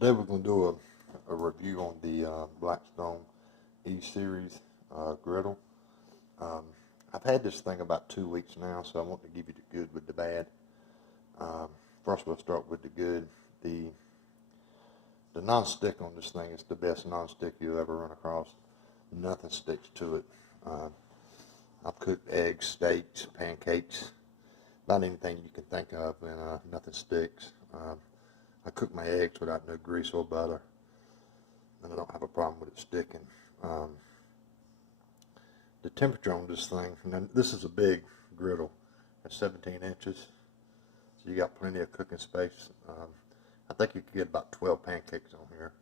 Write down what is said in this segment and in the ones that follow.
Today we're going to do a review on the Blackstone E series griddle. I've had this thing about 2 weeks now, so I want to give you the good with the bad. First we'll start with the good. The non-stick on this thing is the best non-stick you'll ever run across. Nothing sticks to it. I've cooked eggs, steaks, pancakes, about anything you can think of, and nothing sticks. I cook my eggs without no grease or butter, and I don't have a problem with it sticking. The temperature on this thing, now this is a big griddle, it's 17 inches, so you got plenty of cooking space. I think you could get about 12 pancakes on here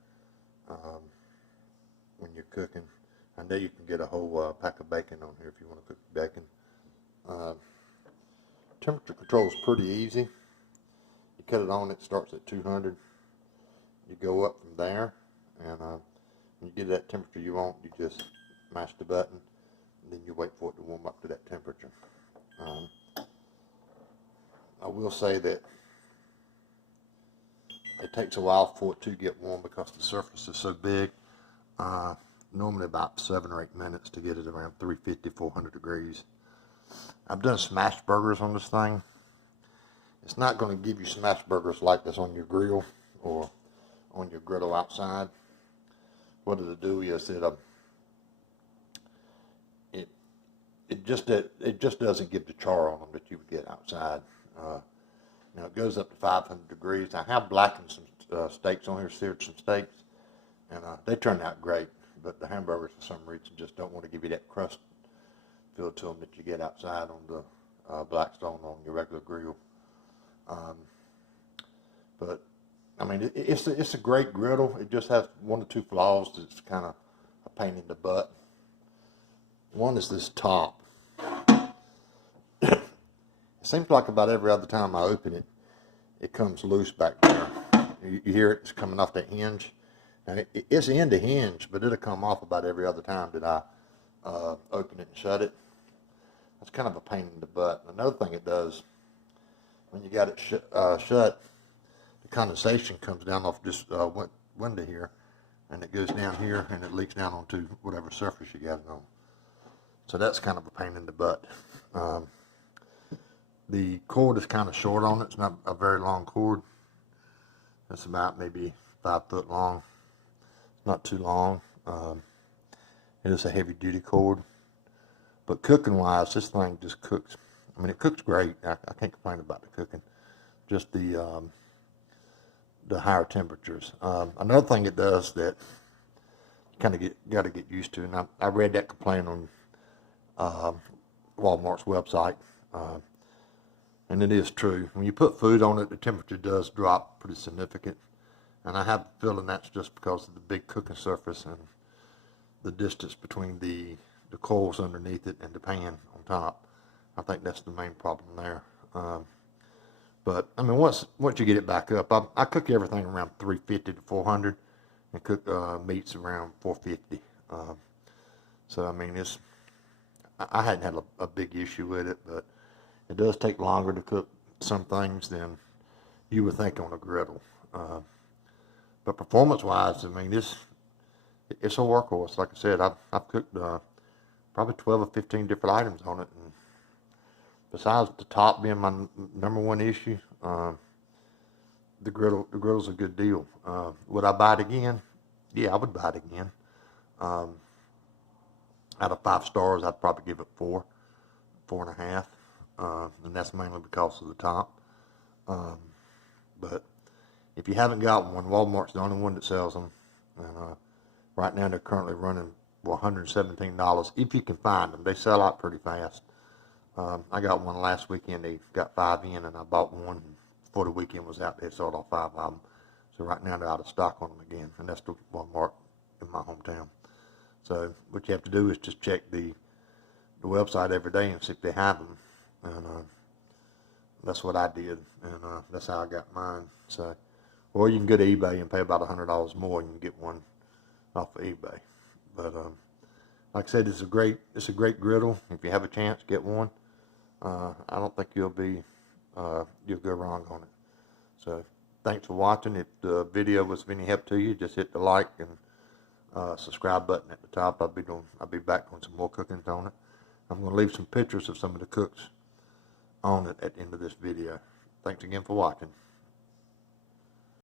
when you're cooking. I know you can get a whole pack of bacon on here if you want to cook bacon. Temperature control is pretty easy. You cut it on, it starts at 200. You go up from there, and when you get that temperature you want, you just mash the button, and then you wait for it to warm up to that temperature. I will say that it takes a while for it to get warm because the surface is so big. Normally about 7 or 8 minutes to get it around 350, 400 degrees. I've done smash burgers on this thing. It's not going to give you smash burgers like this on your grill or on your griddle outside. What it'll do is it just doesn't give the char on them that you would get outside. Now it goes up to 500 degrees. I have blackened some steaks on here, seared some steaks, and they turned out great. But the hamburgers, for some reason, just don't want to give you that crust feel to them that you get outside on the Blackstone on your regular grill. But I mean, it's a great griddle. It just has 1 or 2 flaws that's kind of a pain in the butt. One is this top. It seems like about every other time I open it, it comes loose back there. You hear it's coming off the hinge. Now it's in the hinge, but it'll come off about every other time that I open it and shut it. That's kind of a pain in the butt. Another thing it does, when you got it shut, the condensation comes down off this window here, and it goes down here, and it leaks down onto whatever surface you got it on. So that's kind of a pain in the butt. The cord is kind of short on it. It's not a very long cord. It's about maybe 5 foot long. It's not too long. It is a heavy-duty cord. But cooking-wise, this thing just cooks. I mean, it cooks great. I can't complain about the cooking. Just the higher temperatures. Another thing it does that you kind of got to get used to, and I read that complaint on Walmart's website, and it is true. When you put food on it, the temperature does drop pretty significant, and I have a feeling that's just because of the big cooking surface and the distance between the coals underneath it and the pan on top. I think that's the main problem there. But I mean, once you get it back up, I cook everything around 350 to 400, and cook meats around 450. So I mean, I hadn't had a big issue with it, but it does take longer to cook some things than you would think on a griddle. But performance-wise, I mean, it's a workhorse. Like I said, I've cooked probably 12 or 15 different items on it, and besides the top being my number one issue, the griddle's a good deal. Would I buy it again? Yeah, I would buy it again. Out of 5 stars, I'd probably give it 4, 4.5, and that's mainly because of the top. But if you haven't got one, Walmart's the only one that sells them, and right now they're currently running $117 if you can find them. They sell out pretty fast. I got one last weekend. They got 5 in, and I bought one before the weekend was out. They sold all 5 of them. So right now they're out of stock on them again, and that's the Walmart in my hometown. So what you have to do is just check the website every day and see if they have them, and that's what I did, and that's how I got mine. So, or you can go to eBay and pay about $100 more, and you can get one off of eBay. But like I said, it's a great griddle. If you have a chance, get one. I don't think you'll go wrong on it. So Thanks for watching. If the video was of any help to you, just hit the like and subscribe button at the top. I'll be back doing some more cooking on it. I'm going to leave some pictures of some of the cooks on it at the end of this video. Thanks again for watching.